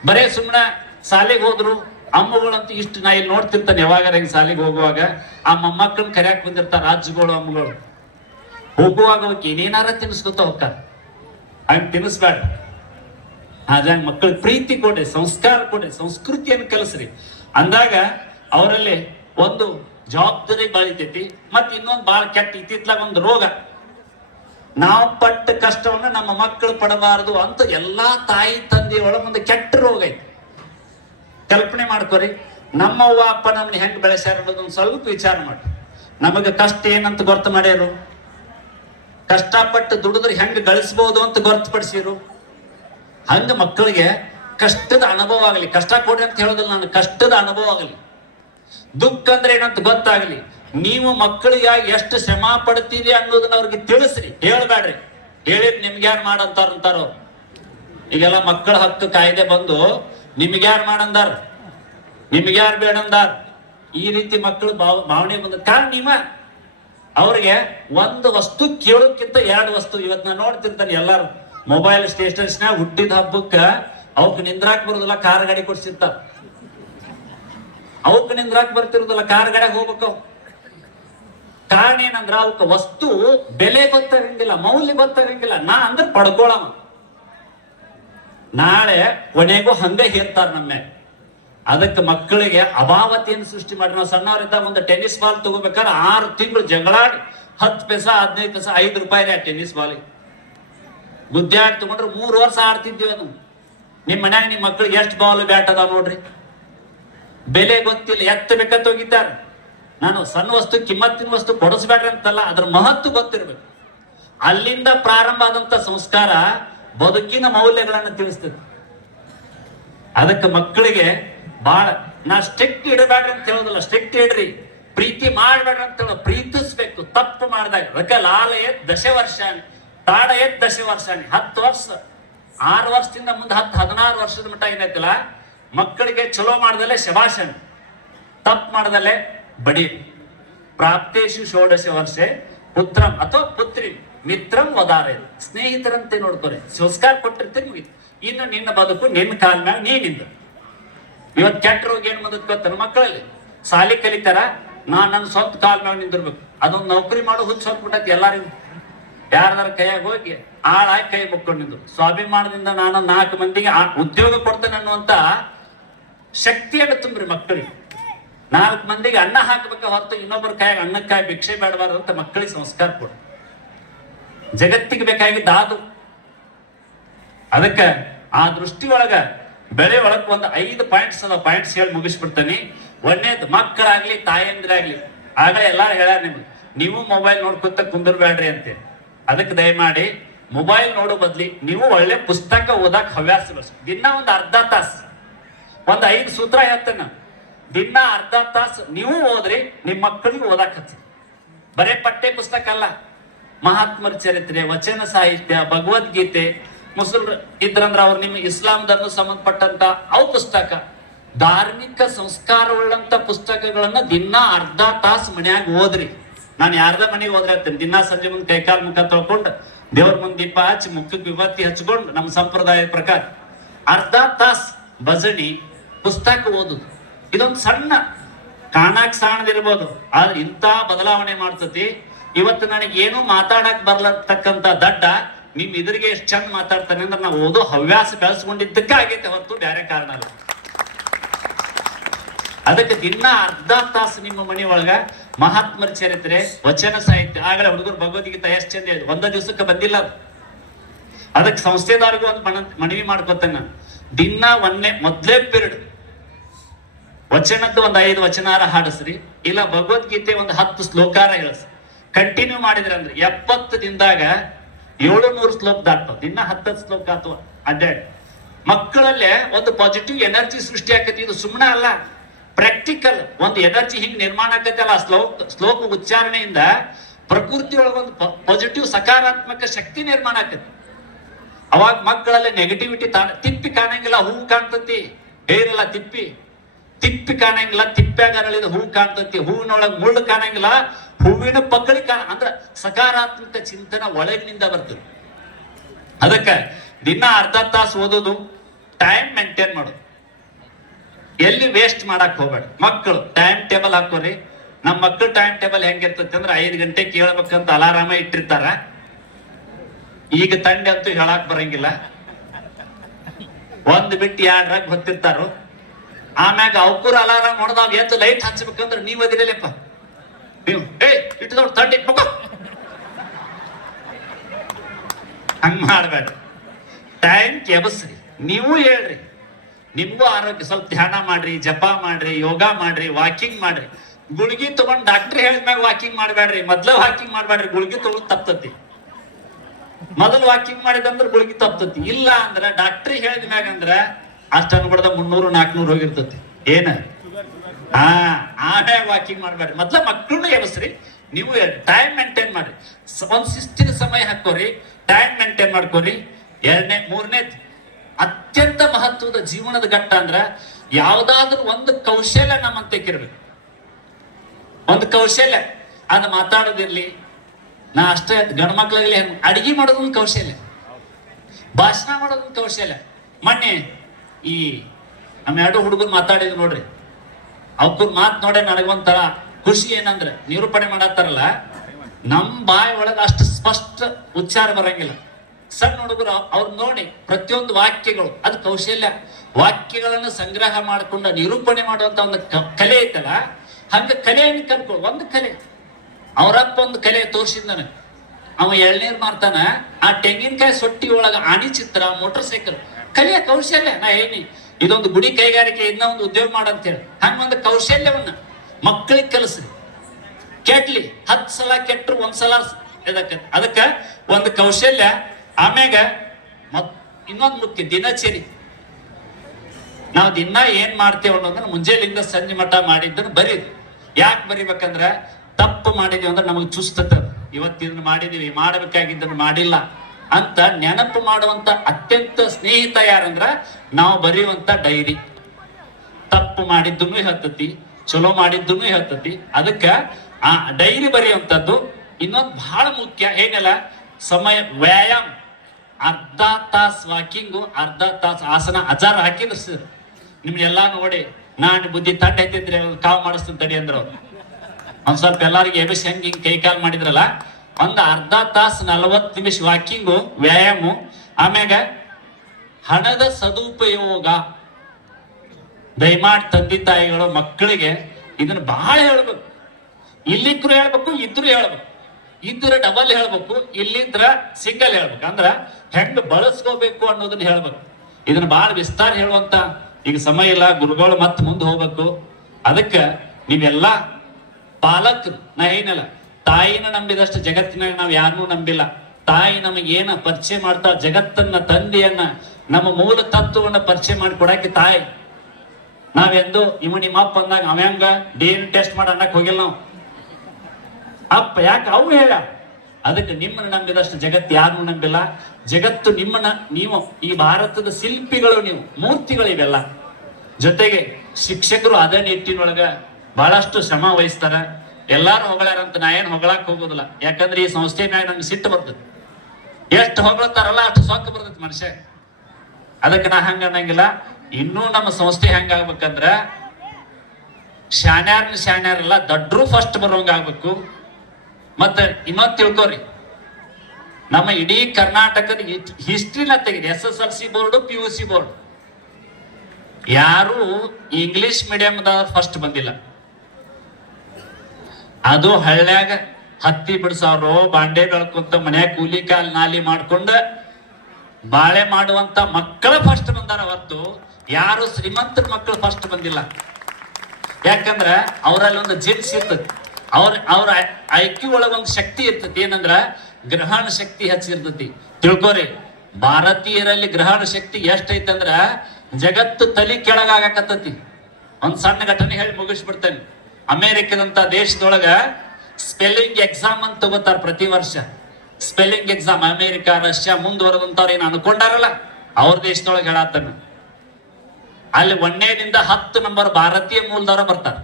[SPEAKER 1] ಬರೇ ಸುಮ್ಮನ ಶಾಲೆಗೆ ಹೋದ್ರು, ಅಮ್ಮಗಳಂತೂ ಇಷ್ಟು ನಾ ಇಲ್ಲಿ ನೋಡ್ತಿರ್ತಾನೆ ಯಾವಾಗ ಹೆಂಗ್ ಶಾಲೆಗೆ ಹೋಗುವಾಗ. ಆ ಮೊಮ್ಮಕ್ಕಳನ್ನ ಕರ್ಯಾಕ್ ಬಂದಿರ್ತಾರ ರಾಜ್ಯಗಳು ಅಮ್ಮಗಳು. ಹೋಗುವಾಗ ಅವಕ್ಕೆ ಏನೇನಾರ ತಿನ್ಸ್ಕೊತ ಹೋಗ್ತಾರ. ಹಂಗೆ ತಿನ್ನಿಸ್ಬೇಡ ಹಾಗಾಗಿ ಮಕ್ಕಳಿಗೆ ಪ್ರೀತಿ ಕೊಡಿ ಸಂಸ್ಕಾರ ಕೊಡಿ ಸಂಸ್ಕೃತಿಯನ್ನು ಕಲಿಸ್ರಿ. ಅಂದಾಗ ಅವರಲ್ಲಿ ಒಂದು ಜವಾಬ್ದಾರಿ ಬಾಳಿತೈತಿ ಮತ್ತೆ ಇನ್ನೊಂದು ಬಹಳ ಕೆಟ್ಟ ಇತ್ತಿತ್ಲಾಗ ಒಂದು ರೋಗ. ನಾವು ಪಟ್ಟ ಕಷ್ಟವನ್ನು ನಮ್ಮ ಮಕ್ಕಳು ಪಡಬಾರದು ಅಂತ ಎಲ್ಲಾ ತಾಯಿ ತಂದೆ ಒಳಗೆ ಒಂದು ಕೆಟ್ಟ ರೋಗ ಐತಿ. ಕಲ್ಪನೆ ಮಾಡ್ಕೋರಿ ನಮ್ಮವ್ವ ಅಪ್ಪ ನಮ್ಮನ್ನ ಹೆಂಗ್ ಬೆಳೆಸ್ಯಾರ ಅನ್ನೋದು ಒಂದು ಸ್ವಲ್ಪ ವಿಚಾರ ಮಾಡಿ ನಮಗೆ ಕಷ್ಟ ಏನಂತ ಗೊತ್ತು ಮಾಡ್ಯಾರು? ಕಷ್ಟಪಟ್ಟು ದುಡಿದ್ರೆ ಹೆಂಗ್ ಗಳಿಸ್ಬೋದು ಅಂತ ಗೊತ್ತುಪಡಿಸಿರು ಹಂಗ ಮಕ್ಕಳಿಗೆ ಕಷ್ಟದ ಅನುಭವ ಆಗಲಿ, ಕಷ್ಟ ಕೊಡಿ ಅಂತ ಹೇಳೋದಿಲ್ಲ ನಾನು, ಕಷ್ಟದ ಅನುಭವ ಆಗಲಿ. ದುಃಖ ಅಂದ್ರೆ ಏನಂತ ಗೊತ್ತಾಗ್ಲಿ. ನೀವು ಮಕ್ಕಳಿಗೆ ಎಷ್ಟು ಶ್ರಮ ಪಡ್ತೀರಿ ಅನ್ನೋದನ್ನ ಅವ್ರಿಗೆ ತಿಳಿಸ್ರಿ, ಹೇಳ್ಬೇಡ್ರಿ. ಹೇಳಿದ್ ನಿಮ್ಗೆ ಯಾರು ಮಾಡಂತಾರ ಅಂತಾರ. ಅವ್ರು ಈಗೆಲ್ಲ ಮಕ್ಕಳ ಹಕ್ಕು ಕಾಯ್ದೆ ಬಂದು ನಿಮ್ಗೆ ಯಾರು ಮಾಡಂದಾರ? ನಿಮ್ಗೆ ಯಾರು ಬೇಡಂದಾರ? ಈ ರೀತಿ ಮಕ್ಕಳು ಭಾವ, ಭಾವನೆ ಬಂದ ಕಾರಣ ನೀವ ಅವ್ರಿಗೆ ಒಂದು ವಸ್ತು ಕೇಳೋಕ್ಕಿಂತ ಎರಡು ವಸ್ತು ಇವತ್ತು ನಾನು ನೋಡ್ತಿರ್ತಾನೆ ಎಲ್ಲಾರು. ಮೊಬೈಲ್ ಸ್ಟೇಷನ್ಸ್ನಾಗ ಹುಟ್ಟಿದ ಹಬ್ಬಕ್ಕ ಅವಕ್ ನಿಂದ್ರಾಕ್ ಬರುದಿಲ್ಲ, ಕಾರ್ ಗಾಡಿ ಕೊಡ್ಸಿತ್ತ ಅವಕ್ ನಿಂದ್ರಾಕ್ ಬರ್ತಿರುದಿಲ್ಲ, ಕಾರ್ ಗಾಡಿಯಾಗ ಹೋಗ್ಬೇಕು. ಕಾರಣ ಏನಂದ್ರ ಅವಕ್ಕ ವಸ್ತು ಬೆಲೆ ಗೊತ್ತಾಗಂಗಿಲ್ಲ, ಮೌಲ್ಯ ಗೊತ್ತಾಗಂಗಿಲ್ಲ. ನಾ ಅಂದ್ರೆ ಪಡ್ಕೊಳವ ನಾಳೆ ಕೊನೆಗೂ ಹಂಗೆ ಹೇರ್ತಾರ ನಮ್ಮ ಅದಕ್ಕೆ ಮಕ್ಕಳಿಗೆ ಅಭಾವತಿಯನ್ನು ಸೃಷ್ಟಿ ಮಾಡಿ ನಾವು ಸಣ್ಣವರಿದ್ದಾಗ ಒಂದು ಟೆನ್ನಿಸ್ ಬಾಲ್ ತಗೋಬೇಕಾದ್ರೆ ಆರು ತಿಂಗಳು ಜಗಳಾಡಿ ಹತ್ತು ಪೈಸ, ಹದಿನೈದು ಪೈಸ, ಐದು ರೂಪಾಯಿ ಆ ಟೆನ್ನಿಸ್ ಬಾಲಿಗೆ. ಗುದ್ದಾಡಿ ತಗೊಂಡ್ರೆ ಮೂರು ವರ್ಷ ಆಡ್ತಿದ್ವಿ ಅದು. ನಿಮ್ಮ ಮನ್ಯಾಗ ನಿಮ್ಮ ಮಕ್ಳಿಗೆ ಎಷ್ಟು ಬಾಲ್ ಬ್ಯಾಟ್ ಅದಾವ ನೋಡ್ರಿ. ಬೆಲೆ ಗೊತ್ತಿಲ್ಲ, ಎತ್ತ ಬೇಕಂತ ಹೋಗಿದ್ದಾರೆ. ನಾನು ಸಣ್ಣ ವಸ್ತು, ಕಿಮ್ಮತ್ತಿನ ವಸ್ತು ಕೊಡಿಸ್ಬೇಡ್ರಿ ಅಂತಲ್ಲ, ಅದ್ರ ಮಹತ್ವ ಗೊತ್ತಿರ್ಬೇಕು. ಅಲ್ಲಿಂದ ಪ್ರಾರಂಭ ಆದಂತ ಸಂಸ್ಕಾರ ಬದುಕಿನ ಮೌಲ್ಯಗಳನ್ನು ತಿಳಿಸ್ತದೆ. ಅದಕ್ಕೆ ಮಕ್ಕಳಿಗೆ ಬಹಳ ನಾ ಸ್ಟ್ರಿಕ್ಟ್ ಇಡಬೇಡ್ರಿ ಅಂತ ಹೇಳೋದಿಲ್ಲ ಸ್ಟ್ರಿಕ್ಟ್ ಇಡ್ರಿ. ಪ್ರೀತಿ ಮಾಡಬೇಡ್ರಿ ಅಂತ ಹೇಳೋ, ಪ್ರೀತಿಸ್ಬೇಕು, ತಪ್ಪು ಮಾಡಿದಾಗ. ಅದಕ್ಕೆ ಲಾಲಯ ದಶ ವರ್ಷ ತಾಡ ಏನ್ ದಶ ವರ್ಷ ಹತ್ತು ವರ್ಷ. ಆರು ವರ್ಷದಿಂದ ಮುಂದೆ ಹತ್ತು ಹದಿನಾರು ವರ್ಷದ ಮಟ್ಟ ಏನೈತಿಲ್ಲ? ಮಕ್ಕಳಿಗೆ ಚಲೋ ಮಾಡ್ದಲೆ ಶಬಾಷನ್ ತಪ್ಪು ಮಾಡ್ದಲೆ ಬಡಿ. ಪ್ರಾಪ್ತೇಶು ಷೋಡಶ ವರ್ಷ ಪುತ್ರಂ ಅಥವಾ ಪುತ್ರಿ ಮಿತ್ರಂ ವದಾರೆ. ಸ್ನೇಹಿತರಂತೆ ನೋಡ್ಕೊರಿ. ಸಂಸ್ಕಾರ ಕೊಟ್ಟಿರ್ತೀನಿ ಮುಗಿತು. ಇನ್ನು ನಿನ್ನ ಬದುಕು ನಿನ್ನ ಕಾಲ ಮೇಲೆ ನೀನಿಂದ ಇವತ್ತು ಕೆಟ್ಟ ರೋಗ ಏನ್ ಬಂದದ್ ಗೊತ್ತ ಮಕ್ಕಳಲ್ಲಿ? ಸಾಲಿ ಕಲಿತಾರ? ನಾ ನನ್ನ ಸ್ವಂತ ಕಾಲ ಮ್ಯಾಗ ನಿಂದಿರ್ಬೇಕು. ಅದೊಂದು ನೌಕರಿ ಮಾಡೋ ಹುಚ್ಚ ಹೊತ್ಬಿಟ್ಟೈತಿ ಎಲ್ಲಾರಿಗೂ. ಯಾರ್ದಾರ ಕೈಯಾಗ ಹೋಗಿ ಆಳಾಗಿ ಕೈ ಮುಕ್ಕೊಂಡಿದ್ದು ಸ್ವಾಭಿಮಾನದಿಂದ ನಾನು ನಾಲ್ಕು ಮಂದಿಗೆ ಉದ್ಯೋಗ ಕೊಡ್ತೇನೆ ಅನ್ನುವಂತ ಶಕ್ತಿಯನ್ನು ತುಂಬ್ರಿ ಮಕ್ಕಳಿಗೆ. ನಾಲ್ಕು ಮಂದಿಗೆ ಅನ್ನ ಹಾಕಬೇಕ ಹೊರತು ಇನ್ನೊಬ್ಬರ ಕೈಯಾಗ ಅನ್ನಕ್ಕಾಗಿ ಭಿಕ್ಷೆ ಬೇಡಬಾರ್ದು ಅಂತ ಮಕ್ಕಳಿಗೆ ಸಂಸ್ಕಾರ ಕೊಡು. ಜಗತ್ತಿಗೆ ಬೇಕಾಗಿದ್ದ ಅದು ಅದಕ್ಕೆ ಆ ದೃಷ್ಟಿ ಬೆಳೆ ಒಳಗೆ ಒಂದು ಐದು ಪಾಯಿಂಟ್ಸ್ ಅದ, ಪಾಯಿಂಟ್ಸ್ ಹೇಳಿ ಮುಗಿಸ್ಬಿಡ್ತೇನೆ. ಒಂದೇದ್ ಮಕ್ಕಳಾಗ್ಲಿ, ತಾಯಂದ್ರಾಗ್ಲಿ. ಆಗಲೇ ಎಲ್ಲಾರು ಹೇಳ್ಯಾರ ನಿಮ್ಗೆ. ನೀವು ಮೊಬೈಲ್ ನೋಡ್ಕೊತ ಕುಂದಿರ್ಬೇಡ್ರಿ ಅಂತ ಅದಕ್ಕೆ ದಯಮಾಡಿ ಮೊಬೈಲ್ ನೋಡೋ ಬದ್ಲಿ ನೀವು ಒಳ್ಳೆ ಪುಸ್ತಕ ಓದಕ್ ಹವ್ಯಾಸ ದಿನ ಒಂದು ಅರ್ಧ ತಾಸು. ಒಂದು ಐದು ಸೂತ್ರ ಹೇಳ್ತೇನೆ. ದಿನ ಅರ್ಧ ತಾಸು ನೀವು ಓದ್ರಿ, ನಿಮ್ಮ ಮಕ್ಕಳಿಗೆ ಓದಾಕ್ ಹಚ್ಚಿ. ಬರೇ ಪಠ್ಯ ಪುಸ್ತಕ ಅಲ್ಲ. ಮಹಾತ್ಮರ ಚರಿತ್ರೆ, ವಚನ ಸಾಹಿತ್ಯ, ಭಗವದ್ಗೀತೆ ಮುಸಲ್ರ ಇದ್ರಂದ್ರೆ ಅವ್ರು ನಿಮ್ಗೆ ಇಸ್ಲಾಂ ಧರ್ಮ ಸಂಬಂಧಪಟ್ಟಂತ ಅವು ಪುಸ್ತಕ. ಧಾರ್ಮಿಕ ಸಂಸ್ಕಾರವುಳ್ಳಂತ ಪುಸ್ತಕಗಳನ್ನ ದಿನ ಅರ್ಧ ತಾಸು ಮನ್ಯಾಗ ಓದ್ರಿ. ನಾನು ಯಾರ್ದ ಮನೆಗೆ ಹೋದ್ರೆ ದಿನಾ ಸಂಜೆ ಮುಂದೆ ಕೈಕಾಲ್ ಮುಖ ತೊಳ್ಕೊಂಡು ದೇವ್ರ ಮುಂದೆ ದೀಪ ಹಚ್ಚಿ ಮುಖಕ್ಕೆ ವಿಭತ್ತಿ ಹಚ್ಕೊಂಡು ನಮ್ಮ ಸಂಪ್ರದಾಯದ ಪ್ರಕಾರ ಅರ್ಧ ತಾಸ್ ಭಜನಿ ಪುಸ್ತಕ ಓದುದು. ಇದೊಂದು ಸಣ್ಣ ಕಾಣಕ್ ಸಾಣದಿರ್ಬೋದು ಆದ್ರೆ ಇಂಥ ಬದಲಾವಣೆ ಮಾಡ್ತತಿ. ಇವತ್ತು ನನಗೆ ಏನು ಮಾತಾಡಕ್ ಬರ್ಲತಕ್ಕಂತ ದಡ್ಡ ನಿಮ್ ಎದುರಿಗೆ ಎಷ್ಟು ಚಂದ ಮಾತಾಡ್ತಾನೆ ಅಂದ್ರೆ ನಾವು ಓದೋ ಹವ್ಯಾಸ ಬೆಳೆಸ್ಕೊಂಡಿದ್ದಕ್ಕೆ ಆಗೈತೆ ಹೊತ್ತು ಬೇರೆ ಕಾರಣ ಅಲ್ಲ. ಅದಕ್ಕೆ ದಿನ ಅರ್ಧ ತಾಸು ನಿಮ್ಮ ಮನೆ ಒಳಗ ಮಹಾತ್ಮರ ಚರಿತ್ರೆ, ವಚನ ಸಾಹಿತ್ಯ. ಆಗಲೇ ಹುಡುಗರು ಭಗವದ್ಗೀತಾ ಎಷ್ಟು ಚಂದ ಒಂದ ದಿವಸಕ್ಕೆ ಬಂದಿಲ್ಲ ಅದು. ಅದಕ್ಕೆ ಸಂಸ್ಥೆದಾರಿಗೂ ಒಂದು ಮನ ಮನವಿ ಮಾಡ್ಕೊತೇನೆ ನಾನು. ದಿನ ಒಂದೇ ಮೊದ್ಲೇ ಪಿರಿಯಡ್ ವಚನದ್ದು ಒಂದು ಐದು ವಚನಾರ ಹಾಡಿಸ್ರಿ. ಇಲ್ಲ ಭಗವದ್ಗೀತೆ ಒಂದು ಹತ್ತು ಶ್ಲೋಕಾರ ಹೇಳಿಸ್ರಿ ಕಂಟಿನ್ಯೂ ಮಾಡಿದ್ರೆ ಅಂದ್ರೆ ಎಪ್ಪತ್ತು ದಿನದಾಗ ಏಳು ನೂರು ಶ್ಲೋಕ ದಾಟ್ತಾವ. ದಿನ ಹತ್ತತ್ತು ಶ್ಲೋಕ ಅಥವಾ ಅಡ್ಡಾಡಿ. ಮಕ್ಕಳಲ್ಲೇ ಒಂದು ಪಾಸಿಟಿವ್ ಎನರ್ಜಿ ಸೃಷ್ಟಿ ಆಕತಿ. ಇದು ಸುಮ್ಮನೆ ಅಲ್ಲ. ಪ್ರಾಕ್ಟಿಕಲ್ ಒಂದು ಎನರ್ಜಿ ಹಿಂಗ್ ನಿರ್ಮಾಣ ಆಕತ್ತಲ್ಲ ಆ ಶ್ಲೋಕ ಶ್ಲೋಕ ಉಚ್ಚಾರಣೆಯಿಂದ ಪ್ರಕೃತಿ ಒಳಗೊಂದು ಪಾಸಿಟಿವ್ ಸಕಾರಾತ್ಮಕ ಶಕ್ತಿ ನಿರ್ಮಾಣ ಆಗ್ತೈತಿ. ಅವಾಗ ಮಕ್ಕಳಲ್ಲಿ ನೆಗೆಟಿವಿಟಿ ತಿಪ್ಪಿ ಕಾಣಂಗಿಲ್ಲ, ಹೂವು ಕಾಣ್ತತಿ. ಬೇರೆಲ್ಲ ತಿಪ್ಪಿ. ತಿಪ್ಪಿ ಕಾಣಂಗಿಲ್ಲ, ತಿಪ್ಪ್ಯಾಗ ಅರಳಿದ ಹೂ ಕಾಣ್ತತಿ. ಹೂವಿನೊಳಗೆ ಮುಳ್ಳು ಕಾಣಂಗಿಲ್ಲ, ಹೂವಿನ ಪಕ್ಕಳಿ ಕಾಣ ಅಂದ್ರ ಸಕಾರಾತ್ಮಕ ಚಿಂತನೆ ಒಳಗಿನಿಂದ ಬರ್ತದೆ. ಅದಕ್ಕೆ ದಿನ ಅರ್ಧ ತಾಸು ಓದೋದು ಟೈಮ್ ಮೇಂಟೈನ್ ಮಾಡೋದು. ಎಲ್ಲಿ ವೇಸ್ಟ್ ಮಾಡಕ್ ಹೋಗ್ಬೇಡ. ಮಕ್ಕಳು ಟೈಮ್ ಟೇಬಲ್ ಹಾಕೋರಿ. ನಮ್ಮ ಮಕ್ಕಳು ಟೈಮ್ ಟೇಬಲ್ ಹೆಂಗಿರ್ತೈತಿ ಅಂದ್ರೆ ಐದು ಗಂಟೆ ಕೇಳ್ಬೇಕಂತ ಅಲಾರಾಮ ಇಟ್ಟಿರ್ತಾರ. ಈಗ ತಂಡ ಅಂತೂ ಹೇಳಕ್ ಬರಂಗಿಲ್ಲ. ಒಂದ್ ಬಿಟ್ಟು ಎರಡ್ರಾಗ ಗೊತ್ತಿರ್ತಾರು ಆಮ್ಯಾಗ ಅವಕೂರ ಅಲಾರಾಮ್ ಹೊಡೆದಾವ್ ಎದ್ದು ಲೈಟ್ ಹಚ್ಬೇಕಂದ್ರೆ ನೀವ್ ಅದಿರಲಿಪ್ಪ ನೀವು ಏ ಇಟ್ಟದವ್ರು ತಂಡ ಇಟ್ಬೇಕು ಹಂಗ್ ಮಾಡ್ಬೇಡ ಟೈಮ್ ಕೆಬಸ್ರಿ ನೀವು ಹೇಳ್ರಿ. ನಿಮ್ಗೂ ಆರೋಗ್ಯ, ಸ್ವಲ್ಪ ಧ್ಯಾನ ಮಾಡ್ರಿ, ಜಪ ಮಾಡ್ರಿ, ಯೋಗ ಮಾಡ್ರಿ ವಾಕಿಂಗ್ ಮಾಡ್ರಿ. ಗುಳಿಗೆ ತಗೊಂಡ್ ಡಾಕ್ಟರ್ ಹೇಳಿದ್ಮ್ಯಾಗ ವಾಕಿಂಗ್ ಮಾಡ್ಬೇಡ್ರಿ ಮೊದ್ಲ ವಾಕಿಂಗ್ ಮಾಡ್ಬೇಡ್ರಿ ಗುಳಿಗೆ ತಗೊಂಡ್ ತಪ್ತತಿ. ಮೊದಲು ವಾಕಿಂಗ್ ಮಾಡಿದಂದ್ರ ಗುಳಿಗೆ ತಪ್ತತಿ. ಇಲ್ಲ ಅಂದ್ರ ಡಾಕ್ಟರ್ ಹೇಳಿದ ಮ್ಯಾಗ ಅಂದ್ರ ಅಷ್ಟ ಅನ್ಬಿಡ್ದ ಮುನ್ನೂರು ನಾಲ್ಕನೂರು ಹೋಗಿರ್ತತಿ. ಏನ? ಹಾ ವಾಕಿಂಗ್ ಮಾಡ್ಬೇಡ್ರಿ ಮೊದ್ಲ ಮಕ್ಕಳನ್ನ ಎಬಸ್ರಿ. ನೀವು ಟೈಮ್ ಮೇಂಟೈನ್ ಮಾಡ್ರಿ. ಒಂದ್ ಶಿಸ್ತಿನ ಸಮಯ ಹಾಕೋರಿ ಟೈಮ್ ಮೇಂಟೈನ್ ಮಾಡ್ಕೋರಿ. ಎರಡನೇ ಮೂರನೇ ಅತ್ಯಂತ ಮಹತ್ವದ ಜೀವನದ ಘಟ್ಟ ಅಂದ್ರ ಯಾವ್ದಾದ್ರು ಒಂದು ಕೌಶಲ್ಯ ನಮ್ಮಂತಕ್ಕಿರ್ಬೇಕು ಒಂದು ಕೌಶಲ್ಯ. ಅದು ಮಾತಾಡೋದಿರ್ಲಿ, ನಾ ಅಷ್ಟೇ ಗಂಡ ಮಕ್ಳಾಗಲಿ ಅಡಿಗೆ ಮಾಡೋದು ಒಂದು ಕೌಶಲ್ಯ. ಭಾಷಣ ಮಾಡೋದು ಕೌಶಲ್ಯ. ಮೊನ್ನೆ ಈ ನಮ್ಮ ಎರಡು ಹುಡುಗರು ಮಾತಾಡಿದ್ರು ನೋಡ್ರಿ. ಅವ್ರ ಮಾತು ನೋಡೇ ನನಗೊಂಥರ ಖುಷಿ ಏನಂದ್ರೆ ನಿರೂಪಣೆ ಮಾಡತ್ತಾರಲ್ಲ, ನಮ್ ಬಾಯಿ ಒಳಗ ಅಷ್ಟು ಸ್ಪಷ್ಟ ಉಚ್ಚಾರ ಬರಂಗಿಲ್ಲ. ಸಣ್ಣ ಹುಡುಗರು ಅವ್ರ ನೋಡಿ ಪ್ರತಿಯೊಂದು ವಾಕ್ಯಗಳು, ಅದು ಕೌಶಲ್ಯ. ವಾಕ್ಯಗಳನ್ನು ಸಂಗ್ರಹ ಮಾಡಿಕೊಂಡ ನಿರೂಪಣೆ ಮಾಡುವಂತ ಒಂದು ಕಲೆ ಐತಲ್ಲ, ಹಂಗ ಕಲೆಯನ್ನು ಕಲ್ಕೊ ಒಂದು ಕಲೆ. ಅವರಪ್ಪ ಒಂದು ಕಲೆ ತೋರಿಸಿದ್ ನನಗೆ. ಅವ ಎಳ್ನೀರ್ ಮಾರ್ತಾನ, ಆ ತೆಂಗಿನಕಾಯಿ ಸೊಟ್ಟಿ ಒಳಗ ಆಣಿ ಚಿತ್ರ ಮೋಟರ್ ಸೈಕಲ್ ಕಲೆಯ ಕೌಶಲ್ಯ, ನಾ ಹೇಳಿ ಇದೊಂದು ಗುಡಿ ಕೈಗಾರಿಕೆ ಇದನ್ನ ಒಂದು ಉದ್ಯೋಗ ಮಾಡಂತೇಳಿ ಹಂಗ ಒಂದು ಕೌಶಲ್ಯವನ್ನ ಮಕ್ಕಳಿಗೆ ಕಲಿಸ್ರಿ. ಕೆಟ್ಲಿ, ಹತ್ತು ಸಲ ಕೆಟ್ಟರು ಒಂದ್ಸಲ ಅದಕ್ಕೆ ಅದಕ್ಕ ಒಂದು ಕೌಶಲ್ಯ ಆಮ್ಯಾಗ ಮತ್ ಇನ್ನೊಂದು ಮುಖ್ಯ ದಿನಚರಿ. ನಾವು ದಿನ ಏನ್ ಮಾಡ್ತೇವೆ ಅನ್ನೋದನ್ನ ಮುಂಜಾನೆಯಿಂದ ಸಂಜೆ ಮಠ ಮಾಡಿದ್ದನ್ನು ಬರೀರಿ. ಯಾಕೆ ಬರಿಬೇಕಂದ್ರೆ ತಪ್ಪು ಮಾಡಿದೀವಿ ಅಂದ್ರೆ ನಮಗೆ ಚುಸ್ತದ ಇವತ್ತಿನ ಮಾಡಿದೀವಿ, ಮಾಡಬೇಕಾಗಿದ್ದನ್ನು ಮಾಡಿಲ್ಲ ಅಂತ ನೆನಪು ಮಾಡುವಂತ ಅತ್ಯಂತ ಸ್ನೇಹಿತ ಯಾರಂದ್ರ ನಾವು ಬರೆಯುವಂತ ಡೈರಿ. ತಪ್ಪು ಮಾಡಿದ್ದನ್ನು ಹೇಳ್ತತಿ, ಚಲೋ ಮಾಡಿದ್ದನ್ನು ಹೇಳ್ತತಿ. ಅದಕ್ಕ ಆ ಡೈರಿ ಬರೆಯುವಂಥದ್ದು ಇನ್ನೊಂದು ಬಹಳ ಮುಖ್ಯ. ಹೇಗಲ್ಲ ಸಮಯ ವ್ಯಾಯಾಮ. ಅರ್ಧ ತಾಸ್ ವಾಕಿಂಗು ಅರ್ಧ ತಾಸ್ ಆಸನ ಹಜಾರ್ ಹಾಕಿದ್ರು ಸರ್ ನಿಮ್ಗೆಲ್ಲ ನೋಡಿ, ನಾನು ಬುದ್ಧಿ ತಟ್ಟ ಐತಿದ್ರೆ ಕಾವು ಮಾಡಿಸ್ತೀನಿ ತಡಿ ಅಂದ್ರು ಒಂದ್ ಸ್ವಲ್ಪ ಎಲ್ಲಾರಿಗೆ ಎಬಿಸಿ ಹೆಂಗ್ ಹಿಂಗ್ ಕೈ ಕಾಲ್ ಮಾಡಿದ್ರಲ್ಲ, ಒಂದು ಅರ್ಧ ತಾಸ್ ನಲವತ್ತು ನಿಮಿಷ ವಾಕಿಂಗು ವ್ಯಾಯಾಮ, ಆಮ್ಯಾಗ ಹಣದ ಸದುಪಯೋಗ. ದಯಮಾಡಿ ತಂದೆ ತಾಯಿಗಳು, ಮಕ್ಕಳಿಗೆ ಇದನ್ನ ಬಹಳ ಹೇಳ್ಬೇಕು. ಇಲ್ಲಿದ್ರು ಹೇಳ್ಬೇಕು, ಇದ್ರು ಹೇಳ್ಬೇಕು. ಇದ್ರ ಡಬಲ್ ಹೇಳ್ಬೇಕು, ಇಲ್ಲಿದ್ರ ಸಿಂಗಲ್ ಹೇಳ್ಬೇಕು. ಅಂದ್ರ ಹೆಂಗ್ ಬಳಸ್ಕೋಬೇಕು ಅನ್ನೋದನ್ನ ಹೇಳ್ಬೇಕು. ಇದನ್ನ ಬಹಳ ವಿಸ್ತಾರ ಹೇಳುವಂತ ಈಗ ಸಮಯ ಇಲ್ಲ, ಗುರುಗಳು ಮತ್ತೆ ಮುಂದೆ ಹೋಗ್ಬೇಕು. ಅದಕ್ಕ ನೀವೆಲ್ಲ ಪಾಲಕ್ ನಾ ಏನಲ್ಲ ತಾಯಿನ ನಂಬಿದಷ್ಟು ಜಗತ್ತಿನಾಗ ನಾವು ಯಾರನ್ನೂ ನಂಬಿಲ್ಲ. ತಾಯಿ ನಮಗೇನ ಪರಿಚಯ ಮಾಡ್ತಾ ಜಗತ್ತನ್ನ, ತಂದೆಯನ್ನ, ನಮ್ಮ ಮೂಲ ತತ್ವವನ್ನ ಪರಿಚಯ ಮಾಡಿಕೊಡಕ್ಕೆ ತಾಯಿ. ನಾವೆಂದು, ಇವ ನಿಮ್ಮ ಅಪ್ಪ ಅಂದಾಗ ಅವ ಹೆಂಗ ಡಿ ಎನ್ ಟೆಸ್ಟ್ ಮಾಡಿ ಅನ್ನಕ್ ಹೋಗಿಲ್ಲ ನಾವು. ಅಪ್ಪ, ಯಾಕೆ ಅವು ಹೇಳ? ಅದಕ್ಕೆ ನಿಮ್ಮನ್ನ ನಂಬಿದಷ್ಟು ಜಗತ್ತು ಯಾರು ನಂಬಿಲ್ಲ. ಜಗತ್ತು ನಿಮ್ಮನ್ನ, ನೀವು ಈ ಭಾರತದ ಶಿಲ್ಪಿಗಳು ನೀವು ಮೂರ್ತಿಗಳು ಇವೆಲ್ಲ ಜೊತೆಗೆ ಶಿಕ್ಷಕರು ಅದೇ ನಿಟ್ಟಿನೊಳಗ ಬಹಳಷ್ಟು ಶ್ರಮ ವಹಿಸ್ತಾರ. ಎಲ್ಲಾರು ಹೊಗಳಾರಂತ ನಾ ಏನು ಹೊಗಳಕ್ ಹೋಗೋದಿಲ್ಲ. ಯಾಕಂದ್ರೆ ಈ ಸಂಸ್ಥೆ ಮ್ಯಾಗ ನಂಗೆ ಸಿಟ್ಟು ಬರ್ತದೆ. ಎಷ್ಟು ಹೊಗಳತಾರಲ್ಲ ಅಷ್ಟು ಸೊಕ್ಕ ಬರ್ತೈತಿ ಮನುಷ್ಯ. ಅದಕ್ಕೆ ನಾ ಹಂಗ ಅನ್ನಂಗಿಲ್ಲ. ಇನ್ನೂ ನಮ್ಮ ಸಂಸ್ಥೆ ಹೆಂಗಾಗ್ಬೇಕಂದ್ರ, ಶಾಣ್ಯಾರ್ನ ಶಾಣ್ಯಾರಲ್ಲ ದಡ್ರು ಫಸ್ಟ್ ಬರೋಂಗ ಆಗ್ಬೇಕು ಮತ್ತೆ ಇನ್ನೊಂದು ತಿಳ್ಕೊರಿ. ನಮ್ಮ ಇಡೀ ಕರ್ನಾಟಕದ ಹಿಸ್ಟ್ರಿನ ತೆಗೆದು S S L C board P U C board. ಯಾರು ಇಂಗ್ಲಿಷ್ ಮೀಡಿಯಂದ ಫಸ್ಟ್ ಬಂದಿಲ್ಲ. ಅದು ಹಳ್ಳ್ಯಾಗ ಹತ್ತಿ ಬಿಡ್ಸಾವ್ರು ಬಾಂಡೆ ಬೆಳ್ಕೊಂತ ಮನ್ಯಾಗ ಕೂಲಿ ಕಾಲ್ ನಾಲಿ ಮಾಡ್ಕೊಂಡು ಬಾಳೆ ಮಾಡುವಂತ ಮಕ್ಕಳ ಫಸ್ಟ್ ಬಂದಾರ ಹೊತ್ತು ಯಾರು ಶ್ರೀಮಂತರ ಮಕ್ಕಳು ಫಸ್ಟ್ ಬಂದಿಲ್ಲ. ಯಾಕಂದ್ರ ಅವರಲ್ಲಿ ಒಂದು ಜಿನ್ಸ್ ಇರ್ತದೆ ಅವ್ರ ಅವ್ರ ಐಕ್ಯ ಒಳಗ ಒಂದು ಶಕ್ತಿ ಇರ್ತೈತಿ. ಏನಂದ್ರ ಗ್ರಹಣ ಶಕ್ತಿ ಹೆಚ್ಚಿರ್ತತಿ ತಿಳ್ಕೊರಿ, ಭಾರತೀಯರಲ್ಲಿ ಗ್ರಹಣ ಶಕ್ತಿ ಎಷ್ಟೈತೆ ಅಂದ್ರ ಜಗತ್ತು ತಲಿ ಕೆಳಗಾಗಕತ್ತತಿ. ಒಂದ್ ಸಣ್ಣ ಘಟನೆ ಹೇಳಿ ಮುಗಿಸ್ಬಿಡ್ತೇನೆ. ಅಮೇರಿಕದಂತ ದೇಶದೊಳಗ ಸ್ಪೆಲ್ಲಿಂಗ್ ಎಕ್ಸಾಮ್ ಅಂತ ತಗೋತಾರ ಪ್ರತಿ ವರ್ಷ. ಸ್ಪೆಲ್ಲಿಂಗ್ ಎಕ್ಸಾಮ್ ಅಮೇರಿಕ, ರಷ್ಯಾ ಮುಂದುವರೆದಂತವ್ರು ಏನ್ ಅನ್ಕೊಂಡಾರಲ್ಲ? ಅವ್ರ ದೇಶದೊಳಗೆ ಹೇಳತ್ತಾನ ಅಲ್ಲಿ ಒಂದೇದಿಂದ ಹತ್ತು ನಂಬರ್ ಭಾರತೀಯ ಮೂಲದವರು ಬರ್ತಾರೆ.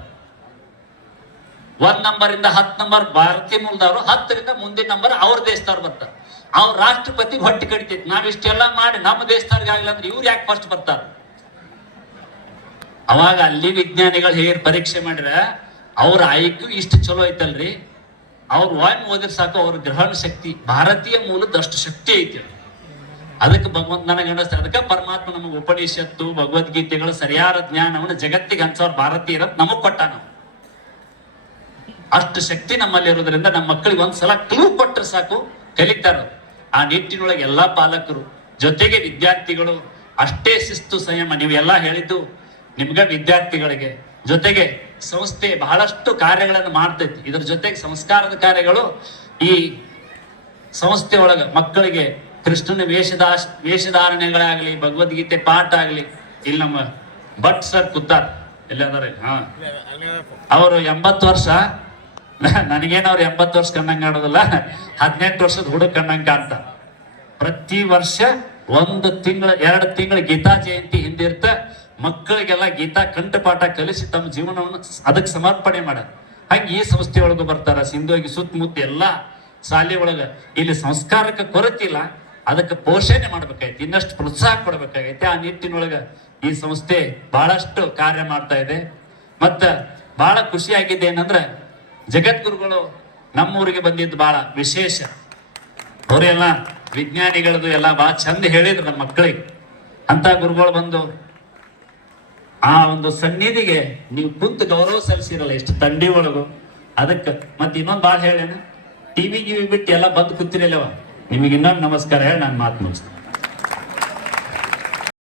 [SPEAKER 1] ಒಂದ್ ನಂಬರ್ ಇಂದ ಹತ್ತು ನಂಬರ್ ಭಾರತೀಯ ಮೂಲದವರು ಹತ್ತರಿಂದ ಮುಂದಿನ ನಂಬರ್ ಅವ್ರ ದೇಶದವ್ರು ಬರ್ತಾರೆ. ಅವ್ರ ರಾಷ್ಟ್ರಪತಿ ಹೊಟ್ಟೆ ಕಡಿತೈತಿ. ನಾವು ಇಷ್ಟೆಲ್ಲ ಮಾಡಿ ನಮ್ಮ ದೇಶದವ್ರಿಗೆ ಆಗಿಲ್ಲ ಅಂದ್ರೆ ಇವ್ರು ಯಾಕೆ ಫಸ್ಟ್ ಬರ್ತಾರೆ? ಅವಾಗ ಅಲ್ಲಿ ವಿಜ್ಞಾನಿಗಳು ಹೇಗೆ ಪರೀಕ್ಷೆ ಮಾಡಿದ್ರೆ, ಅವ್ರ ಆಯ್ಕೆ ಇಷ್ಟು ಚಲೋ ಐತಲ್ರಿ. ಅವ್ರ ವಾಯ್ಮ್ ಓದಿರ್ ಸಾಕು, ಅವ್ರ ಗ್ರಹಣ ಶಕ್ತಿ, ಭಾರತೀಯ ಮೂಲದಷ್ಟು ಶಕ್ತಿ ಐತಿ. ಅದಕ್ಕೆ ಭಗವಂತ ನನಗೆ ಅನ್ನಿಸ್ತಾರೆ ಅದಕ್ಕೆ ಪರಮಾತ್ಮ ನಮಗೆ ಉಪನಿಷತ್ತು, ಭಗವದ್ಗೀತೆಗಳು ಸರಿಯಾದ ಜ್ಞಾನವನ್ನು ಜಗತ್ತಿಗೆ ಹಂಚೋರು ಭಾರತೀಯರ ನಮಗ್ ಕೊಟ್ಟ ನಾವು ಅಷ್ಟು ಶಕ್ತಿ ನಮ್ಮಲ್ಲಿ ಇರೋದ್ರಿಂದ ನಮ್ಮ ಮಕ್ಕಳಿಗೆ ಒಂದ್ಸಲ ಕ್ಲೂ ಕೊಟ್ಟರೆ ಸಾಕು ಕಲಿತಾರ. ಆ ನಿಟ್ಟಿನೊಳಗೆ ಎಲ್ಲಾ ಪಾಲಕರು ಜೊತೆಗೆ ವಿದ್ಯಾರ್ಥಿಗಳು ಅಷ್ಟೇ ಶಿಸ್ತು ಸಂಯಮ ನೀವು ಎಲ್ಲ ಹೇಳಿದ್ದು ನಿಮ್ಗೆ ವಿದ್ಯಾರ್ಥಿಗಳಿಗೆ ಜೊತೆಗೆ ಸಂಸ್ಥೆ ಬಹಳಷ್ಟು ಕಾರ್ಯಗಳನ್ನು ಮಾಡ್ತೈತಿ. ಇದ್ರ ಜೊತೆಗೆ ಸಂಸ್ಕಾರದ ಕಾರ್ಯಗಳು ಈ ಸಂಸ್ಥೆ ಒಳಗ ಮಕ್ಕಳಿಗೆ ಕೃಷ್ಣನ ವೇಷದ ವೇಷಧಾರಣೆಗಳಾಗ್ಲಿ ಭಗವದ್ಗೀತೆ ಪಾಠ ಆಗ್ಲಿ ಇಲ್ಲಿ ನಮ್ಮ ಭಟ್ ಸರ್ ಕೂತಾರ. ಎಲ್ಲದಾರೆ? ಹಾ. ಅವರು ಎಂಬತ್ತು ವರ್ಷ [LAUGHS] ನನಗೇನು ಅವ್ರು ಎಂಬತ್ತು ವರ್ಷ ಕಂಡಂಗೆ ಆಡೋದಿಲ್ಲ ಹದಿನೆಂಟು ವರ್ಷದ ಹುಡುಗ ಕಂಡಂಗೆ ಕಾಣ್ತ. ಪ್ರತಿ ವರ್ಷ ಒಂದು ತಿಂಗಳ, ಎರಡು ತಿಂಗಳ ಗೀತಾ ಜಯಂತಿ ಹಿಂದಿರ್ತ, ಮಕ್ಕಳಿಗೆಲ್ಲ ಗೀತಾ ಕಂಠಪಾಠ ಕಲಿಸಿ ತಮ್ಮ ಜೀವನವನ್ನು ಅದಕ್ಕೆ ಸಮರ್ಪಣೆ ಮಾಡ. ಹಂಗೆ ಈ ಸಂಸ್ಥೆ ಒಳಗೂ ಬರ್ತಾರ, ಸಿಂಧುವಾಗಿ ಸುತ್ತಮುತ್ತ ಎಲ್ಲ ಶಾಲೆ ಒಳಗ ಇಲ್ಲಿ ಸಂಸ್ಕಾರಕ್ಕೆ ಕೊರತೆ ಇಲ್ಲ, ಅದಕ್ಕೆ ಪೋಷಣೆ ಮಾಡ್ಬೇಕಾಯ್ತು ಇನ್ನಷ್ಟು ಪ್ರೋತ್ಸಾಹ ಕೊಡ್ಬೇಕಾಗೈತೆ. ಆ ನಿಟ್ಟಿನೊಳಗೆ ಈ ಸಂಸ್ಥೆ ಬಹಳಷ್ಟು ಕಾರ್ಯ ಮಾಡ್ತಾ ಇದೆ. ಮತ್ತ ಬಹಳ ಖುಷಿಯಾಗಿದೆ ಏನಂದ್ರೆ ಜಗದ್ಗುರುಗಳು ನಮ್ಮೂರಿಗೆ ಬಂದಿದ್ದು ಬಹಳ ವಿಶೇಷ. ಅವರೆಲ್ಲ ವಿಜ್ಞಾನಿಗಳದು ಎಲ್ಲ ಬಹಳ ಚಂದ ಹೇಳಿದ್ರು ನಮ್ಮ ಮಕ್ಕಳಿಗೆ ಅಂತ ಗುರುಗಳು ಬಂದು, ಆ ಒಂದು ಸನ್ನಿಧಿಗೆ ನೀವು ಕುಂತು ಗೌರವ ಸಲ್ಲಿಸಿರಲ್ಲ ಎಷ್ಟು ತಂಡಿ ಒಳಗು. ಅದಕ್ಕೆ ಮತ್ತೆ ಇನ್ನೊಂದು ಭಾಳ ಹೇಳೇನ ಟಿವಿ ಗಿವಿ ಬಿಟ್ಟು ಎಲ್ಲ ಬಂದು ಕೂತಿರಲ್ಲವ ನಿಮಗೆ ಇನ್ನೊಂದು ನಮಸ್ಕಾರ ಹೇಳಿ ನಾನು ಮಾತು ಮುಗಿಸ್ತೀನಿ.